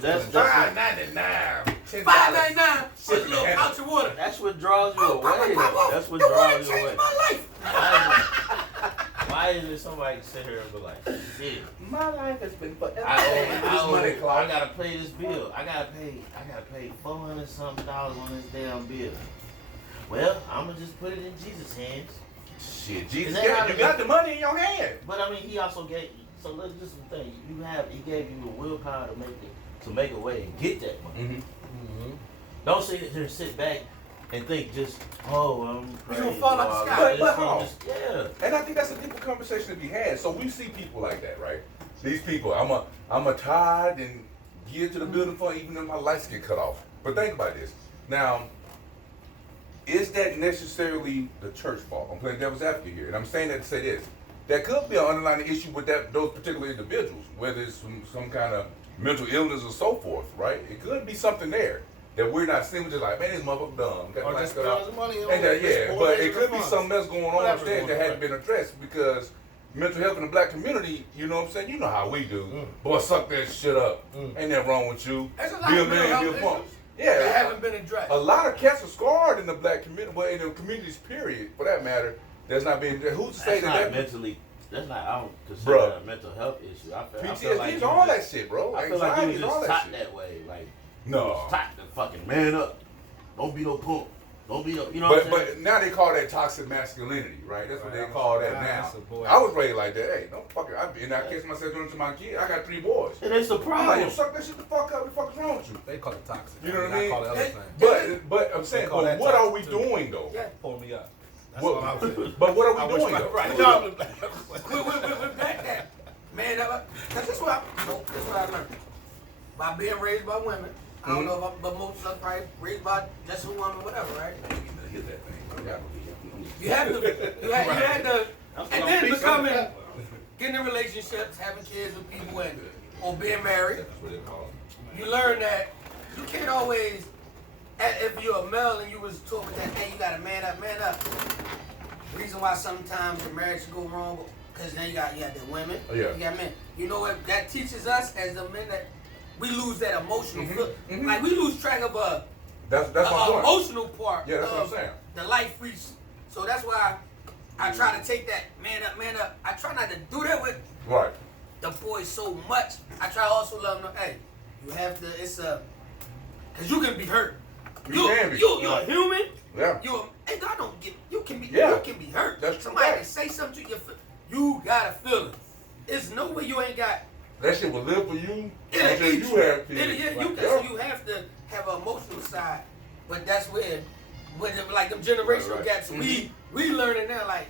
that's $5.99. $5.99 for a little pouch of water. That's what draws you away. That's what the water draws you away. changed my life. Why is it somebody can sit here and be like, shit, My life has been forever. I gotta pay this bill. I gotta pay $400 something on this damn bill. Well, I'ma just put it in Jesus' hands. Shit, Jesus, you got the money in your hand. But I mean, he also gave. So let's do some things. He gave you the willpower to make a way and get that money. Don't sit here and sit back and think just, I'm You're gonna fall out the sky. But hold on. Yeah. And I think that's a deeper conversation to be had. So we see people like that, right? These people, I'm a tithe and give to the building fund even if my lights get cut off. But think about this. Now, is that necessarily the church fault? I'm playing devil's advocate here, and I'm saying that to say this. There could be an underlying issue with those particular individuals, whether it's some kind of mental illness or so forth, right? It could be something there that we're not seeing. We're just like, man, this motherfucker dumb. Got Or the just lights cut off. spends money on Yeah, but it could be funds. something else going on Whatever's upstairs that going hadn't on. been addressed because mental health in the black community, you know what I'm saying? You know how we do. Boy, suck that shit up. Ain't nothing wrong with you. There's a lot Be a of mental man, be a health punk. issues Yeah, that haven't been addressed. a lot of cats are scarred in the black community, well, in the communities, period, for that matter. That's not being. Who's to say That's not that? mentally. That's not. I don't consider Bruh. that a mental health issue. I feel PTSD like is you all just- that shit, bro. I feel like Anxiety you is all just that taught shit. that way. Like No. taught to fucking man up. Don't be no punk. Don't be no. You know what I'm saying? But now they call that toxic masculinity, right? That's what they call that now. That's a boy. I was raised like that. Hey, don't fucking. I kiss myself doing it to my kid. I got 3 boys. And it's the I'm like, problem. yo, suck that shit the fuck up. What the fuck is wrong with you? They call it toxic. You know what I mean? I call it other things. But I'm saying, call but that what are toxic we too. doing though? Yeah. Pull me up. That's What- all I was saying. But what I are we wish doing my- though? Right. We're back there. Man, because this is what I learned. By being raised by women, I don't know if but most of us probably raised by just a woman, whatever, right? Hit that thing. You had to, and then becoming, getting in relationships, having kids with people, or being married. That's what they call it. You learn that you can't always, if you're a male and you was taught with that, hey, you gotta man up. Reason why sometimes the marriage go wrong, because then you got the women, Oh, yeah. you got men. You know what that teaches us as the men, that we lose that emotional feel. Like we lose track of That's the my point. emotional part Yeah, that's what I'm of saying. the life reach. So that's why I try to take that man up. I try not to do that with Right. the boys so much. I try to also let them know, hey, you have to, because you can be hurt. You can be. You're a human. Yeah. Hey, God don't get, you can be hurt. That's true. Somebody can say something to you, you gotta feel it. There's no way you ain't got. That shit will live for you It'll until eat you have kids. you have to have an emotional side, but that's where like them generational Right. gaps. We learning now, like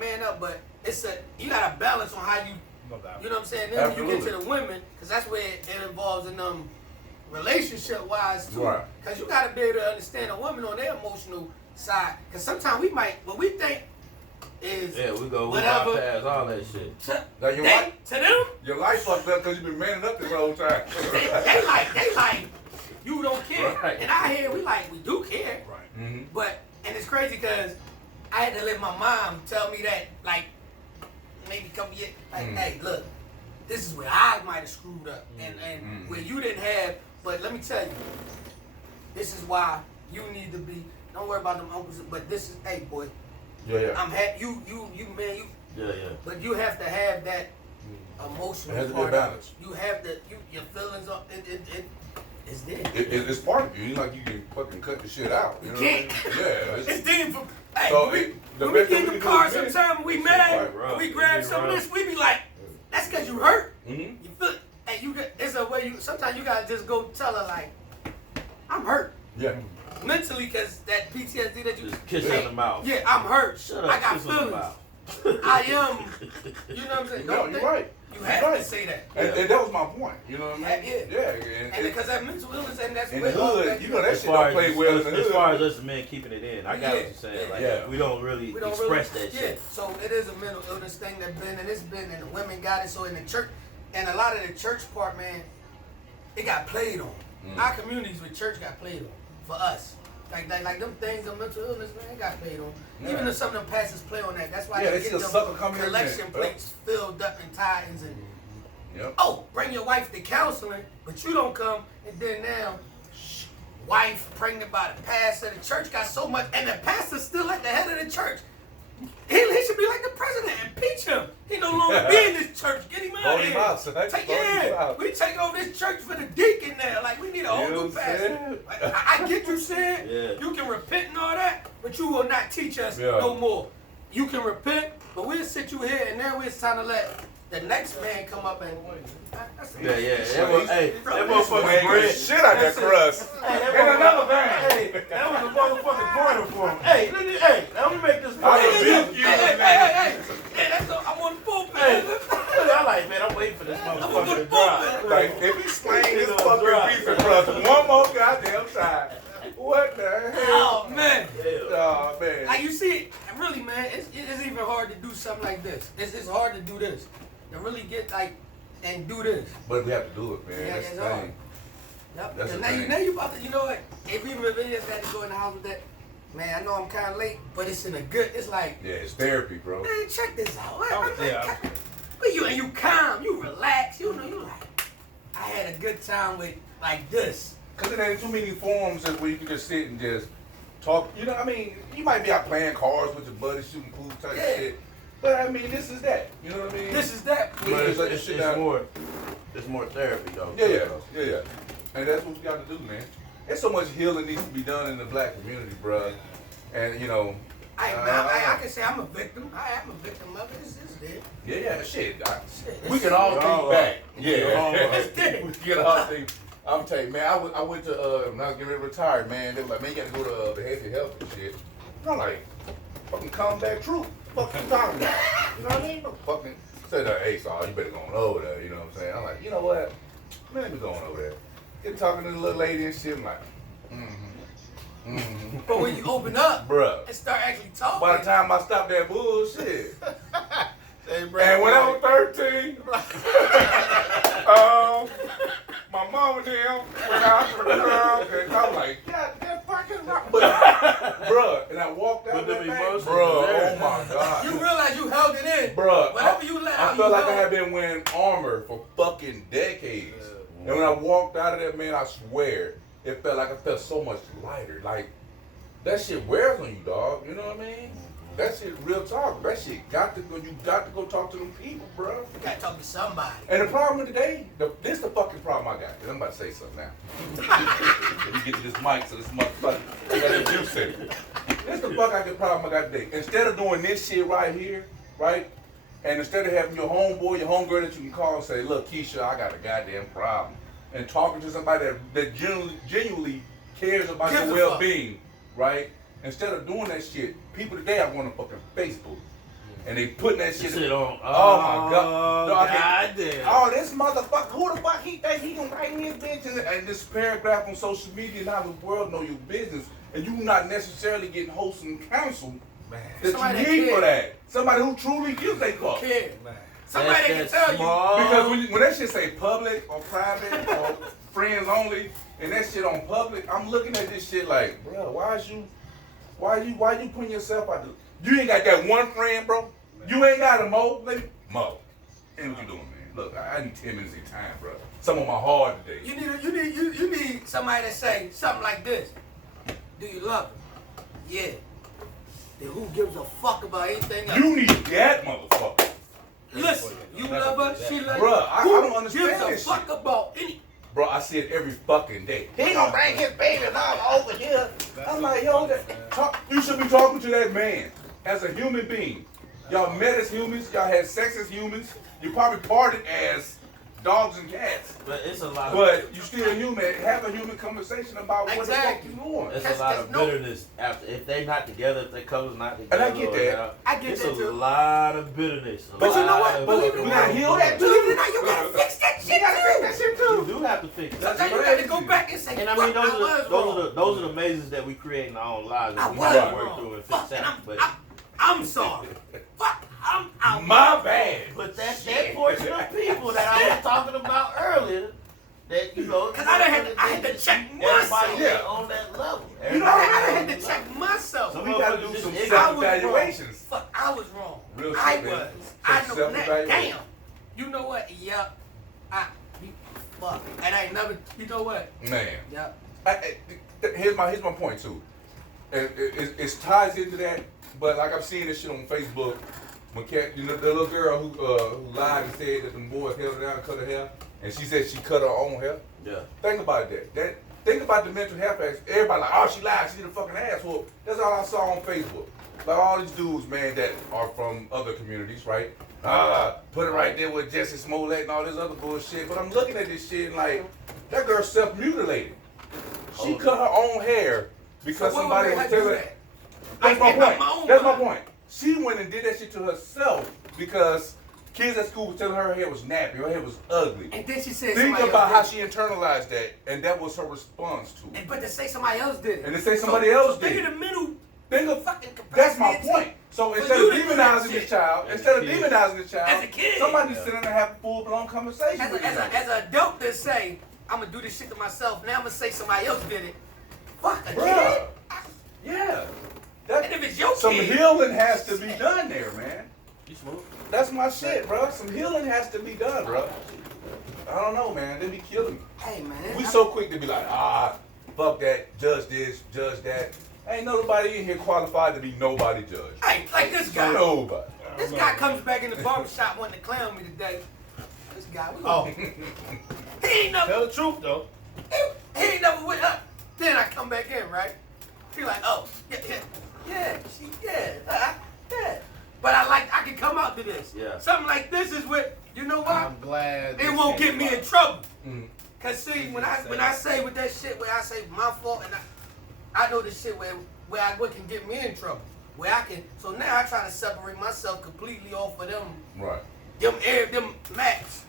man up, but you got to balance on how you. No doubt. You know what I'm saying? Then when you get to Absolutely. the women, because that's where it involves in them relationship wise too. Right. Because you got to be able to understand a woman on their emotional side. Because sometimes what we think is we whatever. bypass all that shit. Now To them, your life fucked up because you've been manning up this whole time. they like you don't care. Right. And I hear we do care. Right. Mm-hmm. But and it's crazy because I had to let my mom tell me that, like, maybe a couple years, like, hey, look, this is where I might have screwed up, and where you didn't have. But let me tell you, this is why you need to be. Don't worry about them uncles, but this is, hey, boy, Yeah. I'm happy. You, man, you. Yeah. But you have to have that emotional It has to be part. a balance. You have to. Your feelings are. It's there. It's part of you. You like you can fucking cut the shit out. You know can't. what I mean? Yeah. It's deep. Hey, So the when we best get thing in we the do car is this. sometimes, we It's mad, right, and we right. grab It's some of right. this, we be like, that's because you hurt. Mm-hmm. You feel, and you get, it's a way you, sometimes you gotta just go tell her, like, I'm hurt. Yeah. Mentally, because that PTSD that you, Just kiss her in the mouth. yeah, I'm hurt. Shut up. I got kiss her in the feelings. mouth. I am, you know what I'm saying? No, you're right. You have Right. to say that. And that was my point. You know what I mean? Yeah. And because that mental illness, and that's in where the all hood, that- you know that As shit far don't play as, well in the as hood. far as us men keeping it in, I got what Yeah, you're saying. yeah. Like Yeah. we don't really We don't express really, that shit. So it is a mental illness thing and the women got it. So in the church, and a lot of the church part, man, it got played on. Our communities with church got played on for us. Like them things, the mental illness, man, it got played on. Yeah. Even if some of them pastors play on that, that's why Yeah, they they get see a sucker them come in collection and- plates filled up in tithes and Yep. Oh, bring your wife to counseling, but you don't come, and then now, wife pregnant by the pastor. The church got so much, and the pastor's still at the head of the church. He should be like the president. Impeach him. He no longer be in this church. Get him out Vote of him here. out, son. Vote him out. We take over this church for the deacon now. Like, we need a whole You know new what I'm pastor. saying? Like, I get you saying Yeah. you can repent and all that, but you will not teach us Yeah. no more. You can repent, but we'll sit you here, and now it's time to let the next man come up and. Yeah. Hey, that Swing motherfucker the bread. shit out that crust. Hey, that And another motherfucker- thing. Hey, that was a motherfucking corner for him. Hey, let me make this. I Hey, rebuke you. Hey, that's I'm on the pulpit. I like, man, I'm waiting for this motherfucker to drop. Like, if he slang this Nigga fucking drop. piece of crust one more goddamn time, what the hell? Oh man. Oh, man. Like, you see, and really, man, it's even hard to do something like this. It's hard to do this. To really get like and do this. But we have to do it, man. Yeah, That's it's the hard. thing. Yep. That's And the thing. now you about to, you know what? If even if it is that to go in the house with that, man, I know I'm kind of late, but it's in a good. It's like, Yeah, it's therapy, bro. man, check this out. Yeah. But you calm, you relax. You know, you like, I had a good time with like this. Because there ain't too many forums where you can just sit and just talk. You know, I mean, you might be out playing cards with your buddies, shooting pool type Yeah. shit. But I mean, this is that. You know what I mean? This is that. Yeah, But it's like it's shit out. more therapy though. Yeah. And that's what we got to do, man. There's so much healing needs to be done in the black community, bruh. And you know, I can say I'm a victim. I am a victim of it. It's there. yeah, shit. Shit, We it's- can all We're all think back. up. Yeah, We're all up. It's there. we can all think. I'm telling you, man. I went to when I was getting ready to retire, man. They were like, man, you got to go to Behavioral Health and shit. And I'm like, fucking combat troop. Fuck you talking about? You know what I mean? No fucking said, hey, Saul, you better go on over there. You know what I'm saying? I'm like, you know what? Man, let me go on over there. Get talking to the little lady and shit. I'm like, But when you open up bruh. and start actually talking, By the time I stopped that bullshit. Hey, bro. And when I was 13, my mom and them went out for the girl, and I'm like, God, that fucking rock. But, bruh, and I walked out With them that emotions thing, bruh, there. oh my God. you realize you held it in. Bruh, Whatever you let I out, felt you like I held. had been wearing armor for fucking decades. And when I walked out of there, man, I swear, it felt like I felt so much lighter. Like, that shit wears on you, dog. You know what I mean? That shit real talk. That shit got to go. You got to go talk to them people, bro. You gotta talk to somebody. And the problem today, this the fucking problem I got. And I'm about to say something now. Let me get to this mic so this motherfucker I got the juice in it. This the fuck I get problem I got today. Instead of doing this shit right here, right? And instead of having your homeboy, your homegirl that you can call and say, look, Keisha, I got a goddamn problem. And talking to somebody that genuinely cares about Gives your a fuck. well-being, right? Instead of doing that shit, people today are going to fucking Facebook. And they putting that shit. Shit on. Oh my God. No, I can't- Goddamn. Oh, this motherfucker, who the fuck he think he can write me a bitch? And this paragraph on social media, now the world know your business, and you not necessarily getting wholesome counsel Man. that Somebody you that need for cares. that. Somebody who truly gives a fuck. Kid. Man. Somebody that can That's tell you. small. Because when that shit say public or private or friends only, and that shit on public, I'm looking at this shit like, bro, why you putting yourself out there? You ain't got that one friend, bro. You ain't got a Mo. Mo, and what you doing, man? Look, I need 10 minutes of your time, bro. Some of my hard today. You need somebody to say something like this. Do you love her? Yeah. Then who gives a fuck about anything else? You need that motherfucker. Listen, you love her, she love you. Bruh, I Who don't understand gives a this fuck shit. about any? Bro, I see it every fucking day. He gonna bring his baby mama over here. I'm like, yo, you should be talking to that man as a human being. Y'all met as humans, y'all had sex as humans, you probably parted as dogs and cats. But it's a lot of. But you still human. Have a human conversation about what Exactly. the fuck you want. It's a That's- lot that's of no- bitterness after if they not together, if they couples not And together. I get or that. not, I get it's that a too. lot of bitterness. But you know what? Lot of Believe it or fucking We not, gotta heal that Believe it or too. not, you gotta fix that shit You gotta fix that too. shit You too. do have to fix that. Sometimes you gotta go back and say, And I fuck, mean, was wrong. those are the mazes that we create in our own lives. I That we was gotta work wrong. through and Fuck, fix and out. But I'm sorry. Fuck, I'm out. My bad. But that's that portion of people that I was talking about earlier. That you know, Cause I had to check myself. everybody ain't on that level. You know, I Everybody had ain't to on check myself. Some We gotta do motherfuckers some just self-evaluations. Fuck, I was wrong. Real I shit, man. was. Some I know that. self-evaluation. Damn. You know what? Yup. fuck. And I ain't never, you know what? Man. Yep. Here's my point too. And it ties into that, but like I'm seeing this shit on Facebook. When the little girl who lied and said that the boys held her down and cut her hair, and she said she cut her own hair. Yeah. Think about that. Think about the mental health aspect. Everybody like, oh, she lied, she's a fucking asshole. That's all I saw on Facebook. Like all these dudes, man, that are from other communities, right? Put it right there with Jesse Smollett and all this other bullshit. But I'm looking at this shit and like, that girl self-mutilated. She cut her own hair because somebody was telling her. That's my point. That's my point. She went and did that shit to herself because kids at school was telling her hair was nappy, her hair was ugly. And then she said Think about how she internalized that, and that was her response to it. But to say somebody else did it. And to say somebody else did it. Think of the middle. Think of fucking capacity. That's my point. So instead of demonizing the child, as a kid, somebody's sitting there having full blown conversation as with an adult that say, I'm gonna do this shit to myself. Now I'm gonna say somebody else did it. Fuck a kid. Yeah. And if it's your some kid, healing has to be done there, man. You smooth? That's my shit, bro. Some healing has to be done, bro. I don't know, man. They be killing me. Hey, man. We so quick to be like, fuck that, judge this, judge that. Ain't nobody in here qualified to be nobody judge. Hey, like this guy. Nobody. This guy comes back in the barbershop wanting to clown me today. This guy, he ain't never. Tell the truth though. He ain't never went up. Then I come back in, right? He like, oh, yeah. But I can come out to this. Yeah. Something like this is what, you know what? I'm glad. It won't get me in trouble. Mm. Cause see, when I say with that shit where I say my fault, and I know the shit what can get me in trouble. Where I can, so now I try to separate myself completely off of them. Right. Them max.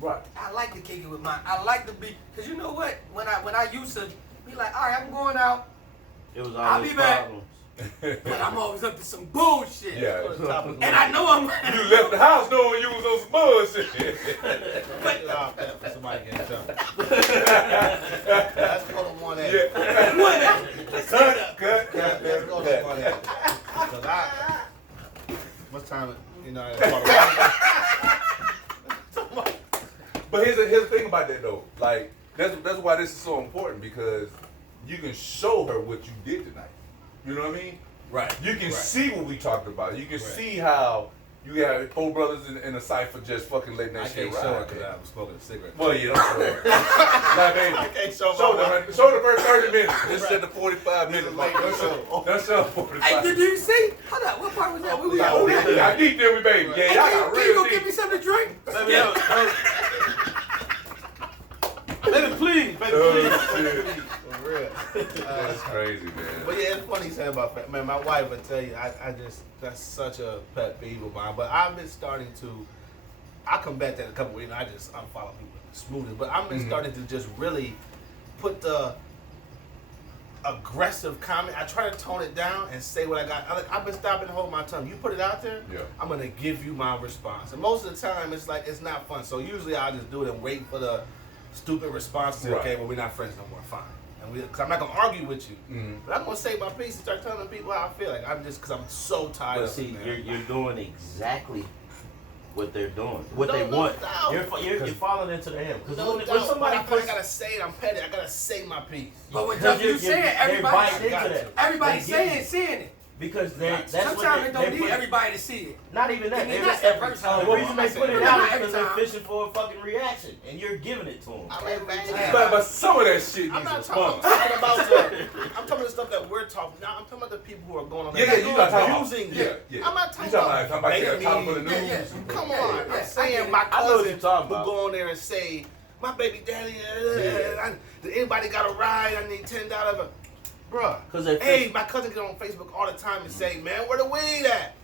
Right. I like to kick it with mine. I like to be, cause you know what? When I used to be like, all right, I'm going out. It was I'll always be back. problems. But I'm always up to some bullshit. Yeah. And I know I'm. You left the house knowing you was on some bullshit. For somebody getting jumped. Let's go to 1A. Yeah. Cut. Let's go to 1A. Because what's time? You know. But here's the thing about that though. Like that's why this is so important, because you can show her what you did tonight. You know what I mean? Right. You can see what we talked about. You can see how you got 4 brothers in a cipher just fucking letting that shit ride. I can't show it because I was smoking a cigarette. Well, yeah, don't show it. Nah, baby. I can't show Show the first 30 minutes. This is at the 45 minutes. Like, don't show 45. Hey, did you see? Hold up, what part was that? Where we at? I deep there with baby. Yeah, y'all got Can you go real get me deep. something to drink? Baby, please. For real. That's crazy, man. But yeah, it's funny you say about that. Man, my wife would tell you, I just, that's such a pet peeve of mine. But I've been starting to, I combat that a couple weeks, I just unfollow people smoothly. But I've been starting to just really put the aggressive comment. I try to tone it down and say what I got. I've been stopping to hold my tongue. You put it out there, I'm going to give you my response. And most of the time, it's like, it's not fun. So usually I'll just do it and wait for the stupid response to say, okay, well, we're not friends no more. Fine. Because I'm not going to argue with you. But I'm going to say my piece and start telling people how I feel. Like, because I'm so tired But of see, it, you're doing exactly what they're doing, what they No want. doubt. You're falling into their hand. Because No when doubt, somebody but I gotta say it, I'm petty. I gotta say my piece. But when because you say it, they're biting everybody, into that. everybody They get saying it. Because that's Sometimes what it don't need everybody to see it. Not even that. I mean, They're not just every time. the reason they put it Not out is every because they're time. fishing for a fucking reaction, and you're giving it to them. But some of that shit I'm needs not talking, response. I'm talking about I'm talking the stuff that we're talking. Now I'm talking about the people who are going on. Yeah, you got talking about. using Yeah, it. yeah. I'm not talking You about talking about making top of the me- news. Yeah. Come Yeah, on, yeah, I'm I get saying it. my I know what cousins you're talking who about. go on there and say, my baby daddy, did anybody got a ride? I need $10. Bruh, 'Cause they hey, my cousin get on Facebook all the time and say, man, where the weed at?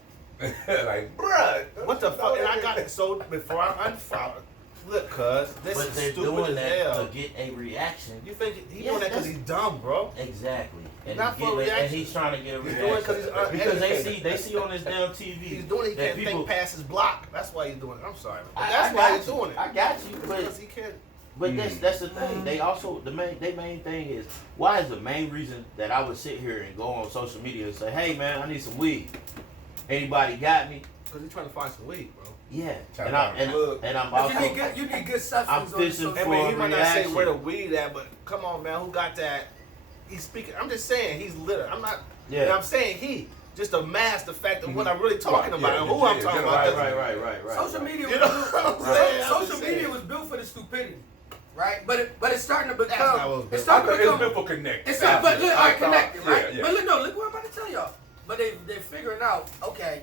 Like, bruh. What the fuck? And I got it. So before I unfollowed, look, cuz, this But is they're stupid doing as that hell. to get a reaction. You think he Yeah, doing that because that's- he's dumb, bro? Exactly. And, Not for a and reaction. he's trying to get a He's reaction. doing it 'cause he's because uneducated. they see on his damn TV. He's doing it. He that can't people, think past his block. That's why he's doing it. I'm sorry, but I that's got why he's you. doing it. I got you, Because he can't. But that's the thing. They also their main thing is why is the main reason that I would sit here and go on social media and say, hey man, I need some weed. Anybody got me? Because he's trying to find some weed, bro. Yeah, Trying and to I'm find a plug. and I'm But also you need good substance. I'm on the fishing social I for mean, a he might not say reaction. where the weed at, but come on, man, who got that? He's speaking. I'm just saying he's literate. I'm not. Yeah. And I'm saying he just to mask the fact of what I'm really talking Right, about yeah, and who yeah, I'm talking yeah, about. Right. Social media, You know what I'm saying? I'm social just media saying. was built for the stupidity, right? But it's starting to That's become. not what it was built It's for. I starting to thought it's become. built for connecting. It's not, but look, all right, I thought- connected, right? Yeah, yeah. But look what I'm about to tell y'all. But they're figuring out, okay,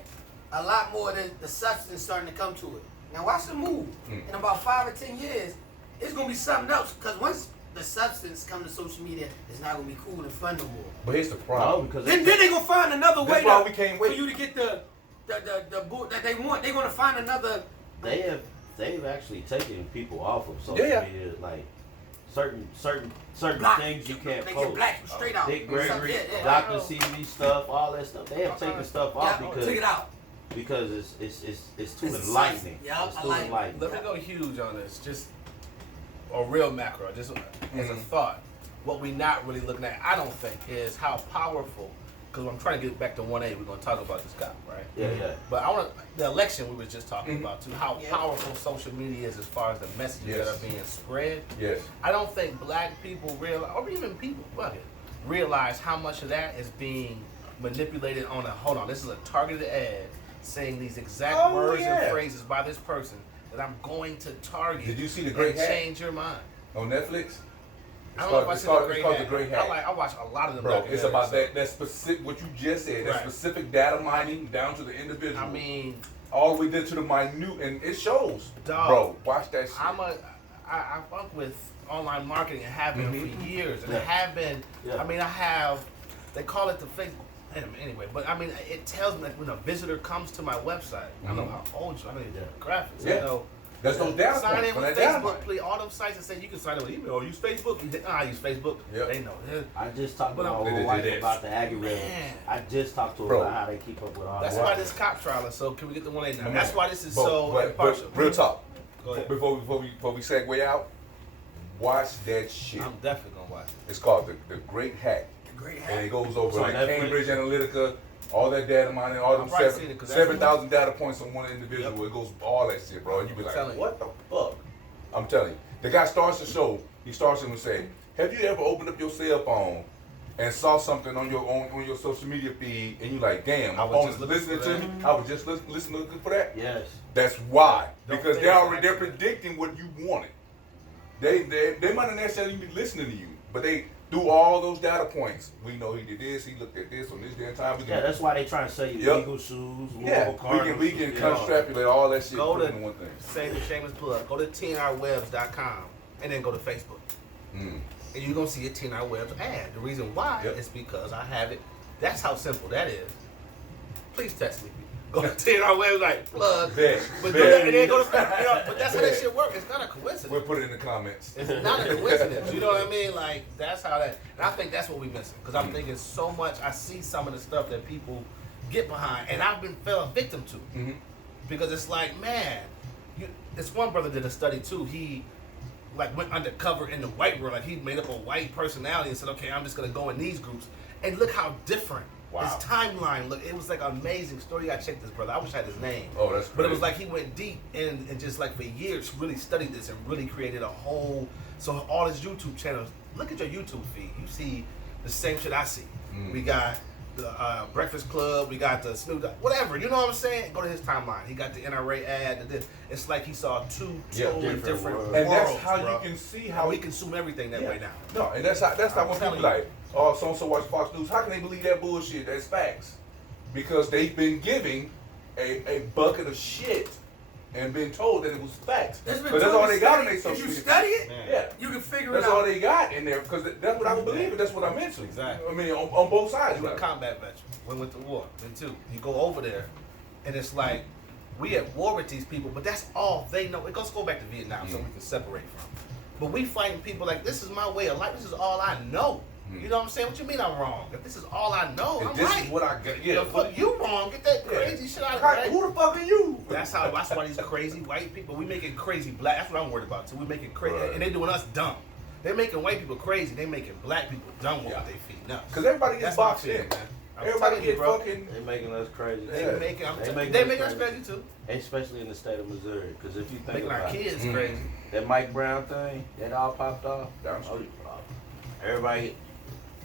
a lot more than the substance starting to come to it. Now watch the move. In about 5 or 10 years, it's gonna be something else. Because once the substance come to social media, it's not gonna be cool and fun no more. But here's the No, problem. because Then they gonna find another way That's why we can't for wait. you to get the boot that they want. They're gonna find another. they've actually taken people off of social Yeah. media, like certain Block. things you can't They post. get black straight out. Dick Gregory, Yeah. Dr. CV stuff, all that stuff. They have taken stuff off Yeah, take it out. because it's too It's enlightening. yeah, It's I too like it. enlightening. Let me go huge on this, just a real macro, just as a thought. What we not really looking at, I don't think, is how powerful. Because I'm trying to get back to 1A, we're going to talk about this guy, right? Yeah. But I want the election we were just talking about too, how Yeah. powerful social media is as far as the messages that Yes. are being spread. Yes. I don't think black people realize, or even people, fuck it, realize how much of that is being manipulated on a, hold on, this is a targeted ad saying these exact words and phrases by this person that I'm going to target. Did you see The Great and Hack? change your mind? On Netflix? I don't know if I It's see called- the it's Great called Hack. The Great Hack. I watch a lot of them. Bro, it's about documentaries. that specific, what you just said, that Right. specific data mining down to the individual. I mean, all we did to the minute, and it shows. Dog. Bro, watch that shit. I fuck with online marketing and have been for years, and Yeah. have been. Yeah. I mean, I have. They call it the Facebook. Anyway, but I mean, it tells me like when a visitor comes to my website. I know how old you. I know your demographics. Yeah. I know. That's those data Sign points in from with that data Facebook, mining. please. All them sites that say you can sign in with email or use Facebook. I use Facebook. Yep. They know. I just talked to But my I'm- old wife It is. about the algorithm. Man. I just talked to her Bro. about how they keep up with all That's that. why this cop trial is so. Can we get the 1A now? Man. That's why this is Bro, so but impartial. real talk. Go ahead. Before we segue out, watch that shit. I'm definitely gonna watch it. It's called the Great Hack, Great and hack. it goes over So like Netflix? Cambridge Analytica, all that data mining, all them I've probably seen it, 'cause that's- 7,000 data points on one individual. Yep. It goes all that shit, bro. And you be like, telling you. what the fuck? I'm telling you. The guy starts the show. He starts and say, "Have you ever opened up your cell phone and saw something on your social media feed, and you like, damn, I my was phone just is looking listening for to that." me. I was just listening for that." Yes. That's why, Don't because think they're it's they're accident. predicting what you wanted. They might not necessarily be listening to you, but they do all those data points. We know he did this. He looked at this on this damn time. We Yeah, can, that's why they trying to sell you Yep. Eagle shoes, Louisville yeah, Cardinals. we can yeah. extrapolate all that shit. Go put it to in one thing. say the shameless plug. Go to tnrwebs.com and then go to Facebook, Mm. and you're gonna see a TNR Webs ad. The reason why Yep. is because I have it. That's how simple that is. Please text me. Go to TNR Webs like plug. Bet. But Bet. then, and then go to but that's how that Bet. shit works. It's not a We'll coincidence. put it in the comments. It's not a coincidence. You know what I mean? Like that's how that. And I think that's what we missing. Because I'm thinking so much. I see some of the stuff that people get behind, and I've been fell victim to. Mhm. Because it's like, man, this one brother did a study too. He like went undercover in the white world. Like he made up a white personality and said, okay, I'm just gonna go in these groups. And look how different Wow. his timeline looked. It was like an amazing story. You gotta check this brother. I wish I had his name. Oh, that's But it was crazy. like he went deep and just like for years really studied this and really created a whole. So all his YouTube channels. Look at your YouTube feed. You see the same shit I see. Mm. We got the Breakfast Club. We got the Snoop Dogg. Whatever. You know what I'm saying? Go to his timeline. He got the NRA ad. It's like he saw two Yeah, totally different different worlds. worlds. And that's how bro. you can see How how we consume everything that Yeah. way now. No, and that's how I'm when people telling you. like, oh, so and so watch Fox News. How can they believe that bullshit? That's facts. Because they've been giving a bucket of shit and been told that it was facts. It's been But that's told all to they got in study. their social If you media. study it, Yeah. you can figure That's it out. all they got in there because that's what I would believe and that's what I mentioned. Exactly. I mean, on both sides. You're You a know. combat veteran. We went to war. Then too. You go over there, and it's like we at war with these people, but that's all they know. Let's go back to Vietnam so we can separate from. But we fighting people like this is my way of life. This is all I know. You know what I'm saying? What you mean I'm wrong? If this is all I know, And I'm this right. is what I got. Yeah, Yeah. fuck you wrong. Get that Yeah. crazy shit out of Right, here. who the fuck are you? That's why these crazy white people, we making crazy black. That's what I'm worried about too. We making crazy, Right. and they doing us dumb. They're making white people crazy. They making black people dumb with Yeah. what they feed us. Because everybody gets That's my boxed fear, in. man. Everybody get fucking. They making us crazy. Yeah. They make us crazy too. Especially in the state of Missouri, because if you think Making our about it, kids crazy. that Mike Brown thing, that all popped off. Everybody,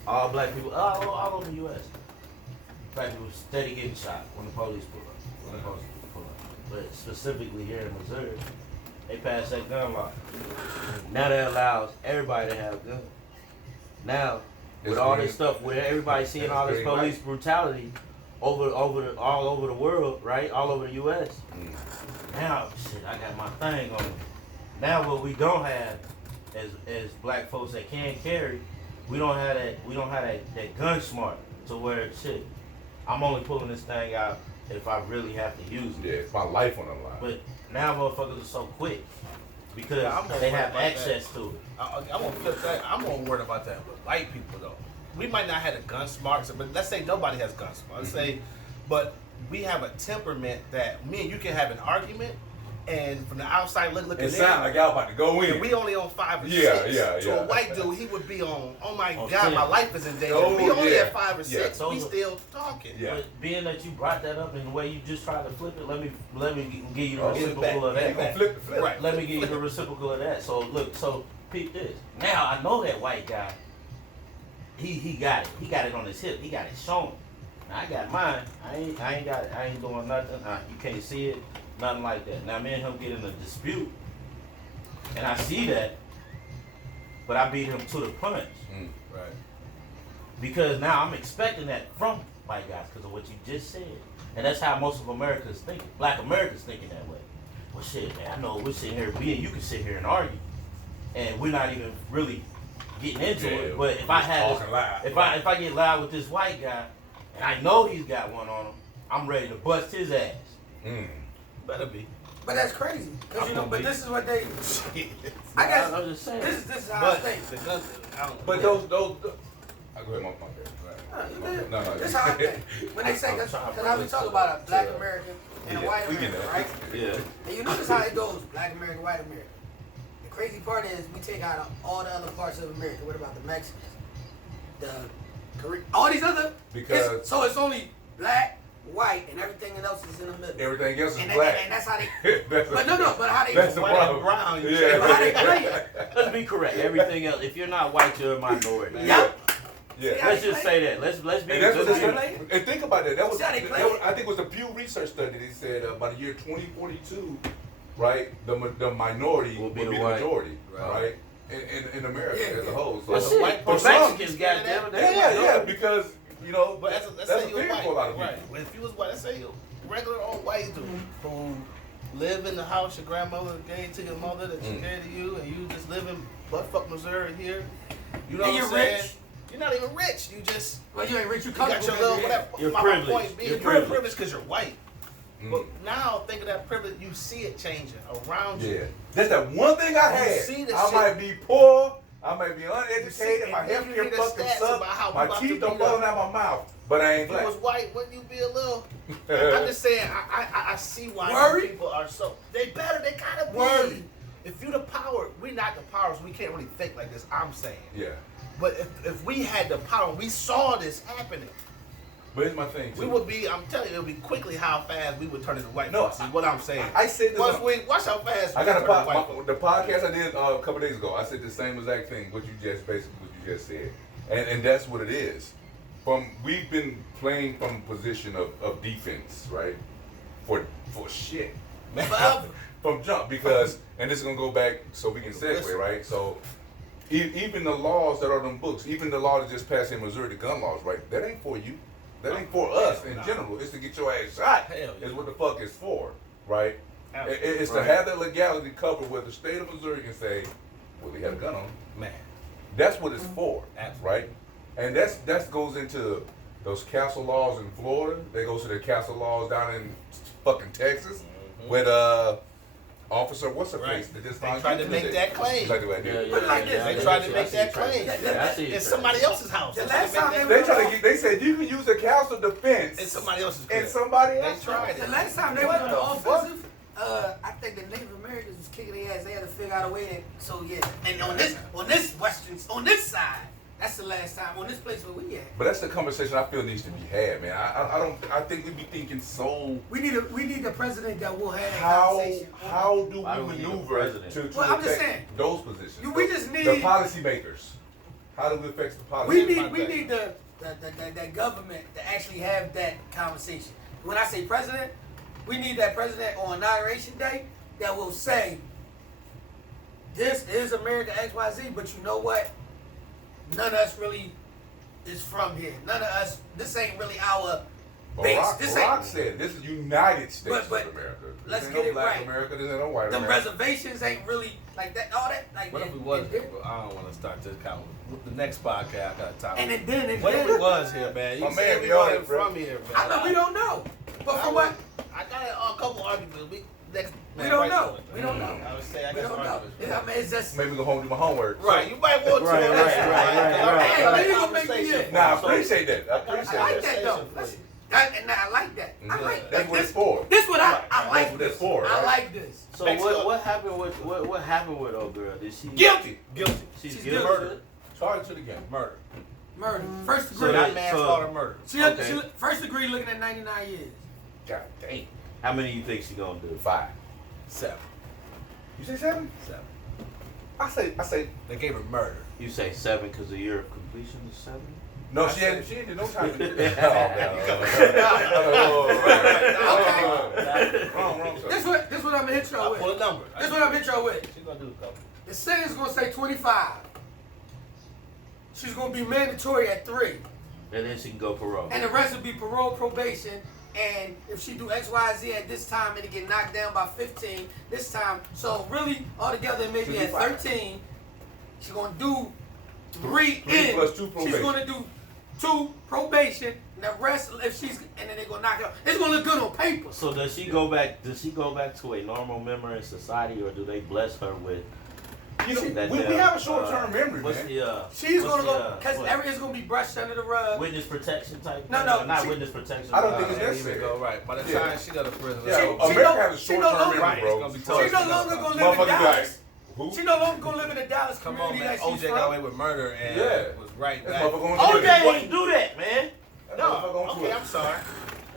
all black people, all over the U.S. Black people steady getting shot when the police pull up. But specifically here in Missouri, they passed that gun law. Now that allows everybody to have guns. Now, with all this stuff, where everybody seeing all this police brutality all over the world, right? All over the U.S. Now, shit, I got my thing on me. Now, what we don't have as black folks that can carry, we don't have that gun smart to where shit. I'm only pulling this thing out if I really have to use it. Yeah, it's my life on the line. But now motherfuckers are so quick because they have access to it. I'm gonna flip that. I'm more worried about that with white people though. We might not have a gun smart, but let's say nobody has gun smart. Let's say, but we have a temperament that me and you can have an argument, and from the outside looking It in, sounds like y'all about to go in. and we only on 5 or 6. Yeah. To a white dude, he would be on. Oh my On God, 10. my life is in danger. Oh, we only yeah. at 5 or 6. Yeah. We still talking. Yeah. But being that you brought that up in the way you just tried to flip it, let me give you the Oh, reciprocal of You that. gonna flip the Right. Let me give you the reciprocal of that. So look, peep this. Now I know that white guy. He got it. He got it on his hip. He got it shown. Now I got mine. I ain't got it. I ain't doing nothing. You can't see it. Nothing like that. Now me and him get in a dispute, and I see that, but I beat him to the punch Right. because now I'm expecting that from white guys because of what you just said, and that's how most of America's thinking. Black America's thinking that way. Well, shit, man. I know we're sitting here. Me and you can sit here and argue, and we're not even really getting into it. But if I get loud with this white guy, and I know he's got one on him, I'm ready to bust his ass. Better be. But that's crazy, cause but this is what they. I I'm guess just saying. this is how I think. the guns, But those. Go ahead, my bad. No. This is how I think. When they say, cause how we talk about a black American and a white we get American, that. right? Yeah. And you notice how it goes, black American, white American. The crazy part is we take out all the other parts of America. What about the Mexicans? The Korean, all these other. Because- so it's only black, white, and everything else is in the middle. Everything else is And black. that's how they. But how they. That's the white problem. and brown. Yeah. But how they play it. Let's be correct. Everything else. If you're not white, you're a minority. Yeah. Yeah. Let's just say that. Let's be. And that's what let's they be- said. And think about that. That was, See how they that play was it? I think it was a Pew Research study. They said by the year 2042, right, the minority will be the white. majority, Right. right, in America Yeah, as a yeah. whole. So Well, the shit, white the person- Mexicans, goddamn it, they yeah, because you know But that's let's a say you're fear white, for a lot of people. right? But if you was white, let's say you regular old white dude who live in the house your grandmother gave to your mother that she gave to you, and you just live in buttfuck Missouri here. You know And what you're I'm saying? rich. You're not even rich. You just Well, you ain't rich. You you got your comfortable. little whatever. You're my privileged. point being, You're you're privileged. privileged because you're white. But now think of that privilege. You see it changing around you. Yeah, that's that one thing I had. see the I shit. might be poor. I might be You uneducated. see, My and then you healthcare hear the fucking stats suck. about how we My about to teeth be are falling out my mouth, but I ain't If you black. was white, wouldn't you be a little? I'm just saying. I see why Worried? people are so. They better. They gotta be. Worried. If you the power, we not the powers. We can't really think like this. I'm saying. Yeah, But if we had the power, we saw this happening. but here's my thing. We too. would be. I'm telling you, it would be quickly how fast we would turn into white. No, folks, is what I'm saying. I said this. Once on- we watch how fast I we got turn into white folks. the podcast I did a couple days ago. I said the same exact thing. What you just said, and that's what it is. We've been playing from a position of defense, right? For shit, Forever. from jump because, and this is gonna go back so we can segue, right? So even the laws that are in books, even the law that just passed in Missouri, the gun laws, right? That ain't for you. That ain't for us in general. It's to get your ass shot. Hell yeah. Is what the fuck it's for, right? Absolutely. It's to have that legality covered where the state of Missouri can say, well, he had a gun on him. Man. That's what it's for, Absolutely. right? And that goes into those castle laws in Florida. They go to the castle laws down in fucking Texas, with officer, what's her Right. face? That just They found tried to guilty make today. that claim. Exactly what I did. Put it like this. They tried to make that claim. Yeah, I see it. It's somebody else's house. The That's last what time they they make They try to get. They said you can use a castle defense It's somebody else's in crib. somebody They else. tried The it. last time they What went on the the fuck? offensive, I think the Native Americans was kicking their ass. They had to figure out a way that. So yeah, and on this side, That's the last time on this place where we at. But that's the conversation I feel needs to be had, man. I don't. I think we be thinking so. We need a president that will have that How conversation. do Why do we we need a maneuver president? to Well, I'm just affect saying, those positions? we just the need- policymakers. How do we affect the policy? We need the government to actually have that conversation. When I say president, we need that president on Inauguration Day that will say, this is America XYZ, but you know what? None of us really is from here. None of us, this ain't really our base. Barack said this is United States But of America. This let's ain't get no it black right. America, this ain't no white Them America. reservations ain't really like that. All that like. What if we was? I don't want to start this kind of. The next podcast, I got time. And then What if we was here, man? You My said man we be on wasn't it, bro. from here, man. I know we don't know, but for what? I got a couple arguments. We don't know. We don't know. I would say I We got don't some know. arguments. I mean, it's just. Maybe go home and do my homework. Right, you might want to. Right, That's right. Hey, I man, you got gonna make me conversation. ill. Nah, I appreciate that. I appreciate I like that. that though. Conversation And I like that. I like That's that. what it's for. This what I That's like. what This. it's for, I right? like this. So Next up. what happened with what happened with old girl? Did she Guilty. She's She's guilty. Murder. Charged to the game. Murder. Murder. First So degree. that- Not manslaughter, murder. She first degree looking at 99 years. God damn. How many you think she gonna do? 5. 7. You say 7? 7. I say. They gave her murder. You say 7 because the year of completion is 7. No, I she said- ain't. She ain't did no time. Wrong. This what I'm gonna hit y'all I pull with. a number. This what I'm gonna hit y'all with. She's gonna do a couple. The sentence gonna say 25. She's gonna be mandatory at 3. And then she can go parole. And the rest will be parole, probation, and if she do X, Y, Z at this time, it'll get knocked down by 15 this time. So really, altogether, maybe at 13, she's gonna do 3 3 in. plus 2 She's probation. gonna do 2 probation, and the rest, if she's, and then they're gonna knock her out. It's gonna look good on paper. So does she go back? Does she go back to a normal member in society, or do they bless her with? You know, that we damn, have a short-term memory, What's man. the She's what's gonna the, go, because what? everything's gonna be brushed under the rug. Witness protection type. No, thing? no, Or not she- witness protection. I don't think it's Ain't necessary. even go right. By the Yeah. time she go to prison, Yeah, She America no- has a she no short-term longer- memory, Right, bro. it's gonna be tough. She no longer gonna live in Motherfucker be like, Dallas. who? She no longer gonna live in the Dallas come on, community man. that she's OJ from. got away with murder and Yeah. was right That back. motherfucker gonna Oh, do they it. wouldn't do that, man. That No, motherfucker gonna do okay, it. I'm sorry.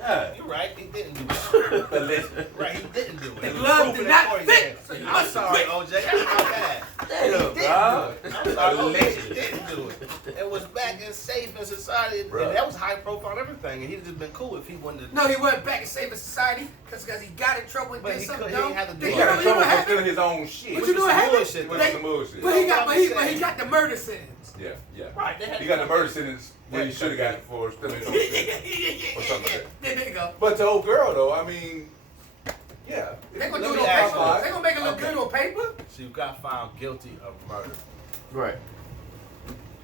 Yeah. You're right. He didn't do it. Allegedly. Right, he didn't do it. The It was glove proof did in not that point, fit, man. so you I'm must sorry, quit. OJ. That's my bad. Damn, He didn't bro. do it. I'm sorry, OJ Allegedly. didn't do it. It was back and safe in society, Bruh. and that was high profile and everything. And he'd just been cool if he wouldn't have. No, he went back and saved society because he got in trouble and But did he something could- he dumb. ain't have to do Then all you know, that. you know what for happened? stealing his own shit. But you know what Which is happened? bullshit, Which though. is some bullshit. But he got, That's what I'm but he saying. got the murder sentence. Yeah, yeah. Right, they had He to got the come murder in. sentence They when had he to should have come got it for stealing his own shit. Or something like that. There you go. But the old girl, though, I mean, yeah. They're gonna Let do it me on ask paper. you. They're gonna make it look Okay. good on paper. She got found guilty of murder. Right.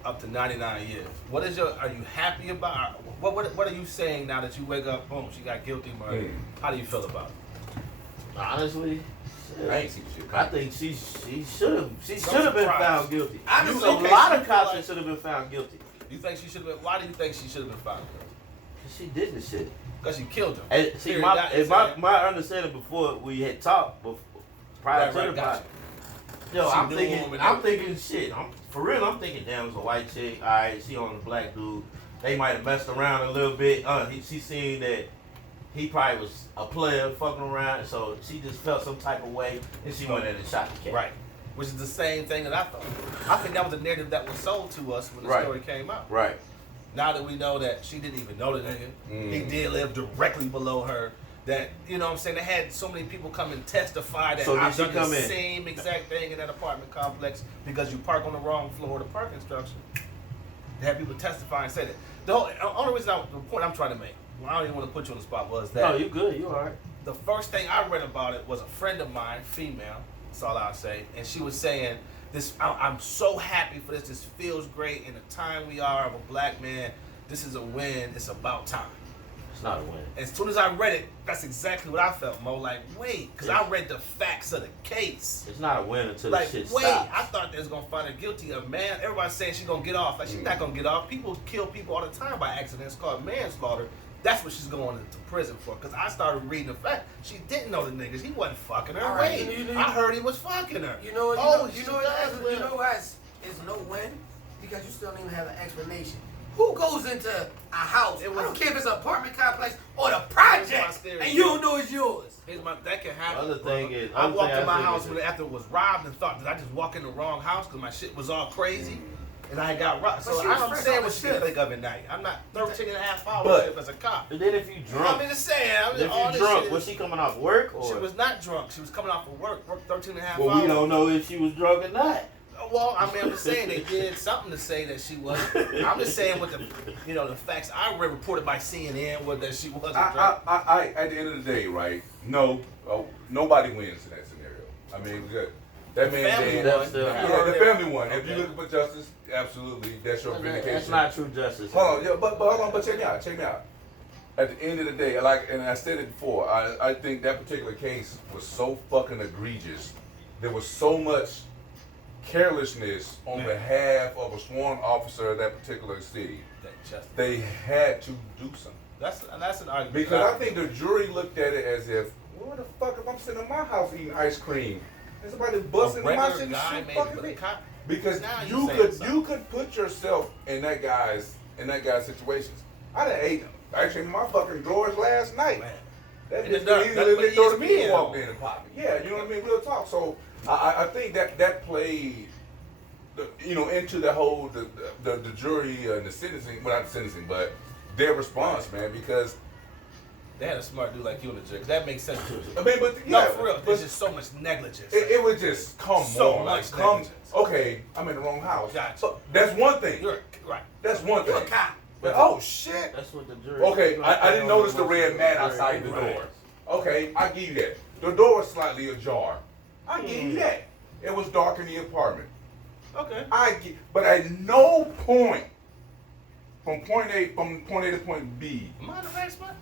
Up to 99 years. What is your? Are you happy about? What are you saying now that you wake up? Boom, she got guilty of murder. How do you feel about it? Honestly, shit, I ain't seen shit. I think she should have been surprised. found guilty. Honestly, a okay, lot so of you cops feel like- should have been found guilty. You think she should have been? Why do you think she should have been found guilty? 'Cause she did the shit. Because she killed him. And see, Period. my, That and is my, it. my understanding before we had talked prior to the gotcha. yo, She I'm knew thinking, him and I'm everything. thinking shit. For real, I'm thinking, damn, it's a white chick. All right, she on a black dude. They might have messed around a little bit. She seen that he probably was a player fucking around, so she just felt some type of way, and she went in and shot the cat. Right. Which is the same thing that I thought. I think that was a narrative that was sold to us when the Right. story came out. Right. Now that we know that she didn't even know the nigga, he did live directly below her. That, you know what I'm saying, they had so many people come and testify that So did I've she done the come in? same exact thing in that apartment complex because you park on the wrong floor of the parking structure. They had people testify and say that. The only reason, the point I'm trying to make, well, I don't even want to put you on the spot, was that No, you good. You all right. the first thing I read about it was a friend of mine, female, that's all I'll say, and she was saying, I'm so happy for this, this feels great in the time we are of a black man, this is a win, it's about time. It's not a win. As soon as I read it, that's exactly what I felt, Mo, like, wait, because I read the facts of the case. It's not a win until Like, the shit wait, stops. I thought they was going to find her guilty of man. Everybody's saying she's going to get off. Like, she's not going to get off. People kill people all the time by accident. It's called manslaughter. That's what she's going to prison for. Because I started reading the fact. She didn't know the niggas. He wasn't fucking her. All right, Wait, you know- I heard he was fucking her. You know what? Oh, You know what? You know what? It's no win. because you still don't even have an explanation. Who goes into a house? I don't care if it's an apartment complex or the project, and you don't know it's yours. That can happen. The other thing is, I walked in my house after it was robbed and thought, did I just walk in the wrong house because my shit was all crazy? And I got robbed. So I don't understand what she think of at night. I'm not 13 and a half hours as a cop. And then if you drunk, I'm just saying. if you drunk, was she coming off work? Or? She was not drunk. She was coming off of work 13 and a half well, hours. we don't know if she was drunk or not. Well, I mean, I'm just saying they did something to say that she was. I'm just saying what the facts I read reported by CNN was that she wasn't drunk. I at the end of the day, right? No, nobody wins in that scenario. I mean, that man dead. The family won. If you're looking for justice, absolutely, that's your vindication. That's not true justice. Hold on, yeah, but hold on, but check me out. At the end of the day, and I said it before, I think that particular case was so fucking egregious. There was so much carelessness on behalf of a sworn officer of that particular city. They had to do something. That's an argument. Because I think the jury looked at it as if, what the fuck if I'm sitting in my house eating ice cream and somebody busting in my shit and shit fucking me? Because you could put yourself in that guy's situations. I done ate ice cream in my fucking drawers last night. Man. That bitch easily throw to me and walked in and popped it. Yeah, you know what I mean? Real talk. So I think that played, into the whole the jury and the sentencing, well, not the sentencing, but their response, man, because they had a smart dude like you in the jury. That makes sense too. I mean, but no, for real, there's just so much negligence. It would just come so on, much like come. negligence. Okay, I'm in the wrong house. Gotcha. So that's one thing. You're right. That's one thing. You're a cop. But, oh shit. That's what the jury. Okay, I didn't notice the red mat outside the door. Okay, I give you that. The door was slightly ajar. I give you that. It was dark in the apartment. Okay. But at no point from point A to point B. Am I in the right spot?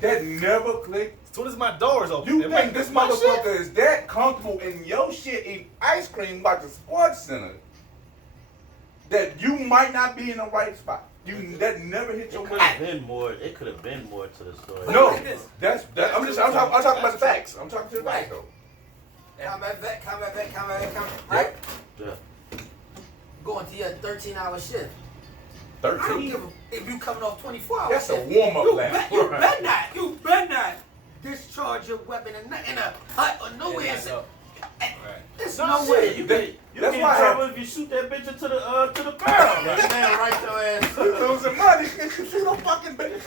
That never clicked. As soon as my door's open. You think this motherfucker is that comfortable in your shit eating ice cream like the sports center that you might not be in the right spot. That never hit your mind. It could have been more to the story. No, I'm talking about the facts. I'm talking to the facts though. Combat vet, right? Yeah. Going to your 13-hour shift. 13. I don't give a if you coming off 24 hours. That's a warm-up lap. You better not discharge your weapon in a hut or nowhere. There's no way. You get in trouble if you shoot that bitch into the barrel. Man, right your ass. You losing money. You shoot a fucking barrel.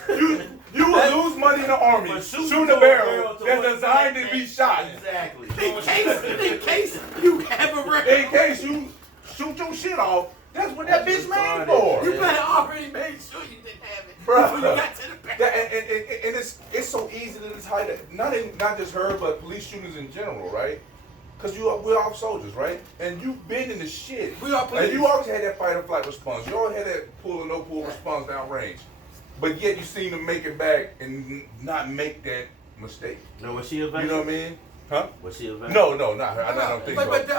You will lose money in the army. Shooting a barrel that's designed to be shot. Exactly. In case you have a record. In case you shoot your shit off, that's what that bitch made for. You better already make sure you didn't have it Bro. before you got to the barrel. And it's so easy to tie that. Not just her, but police shootings in general, right? Because we're all soldiers, right? And you've been in the shit. We are police. And you always had that fight or flight response. You always had that pull or no pull response downrange. But yet you seem to make it back and not make that mistake. No, was she a veteran? You know what I mean? Huh? Was she a veteran? No, not her. I don't think so. But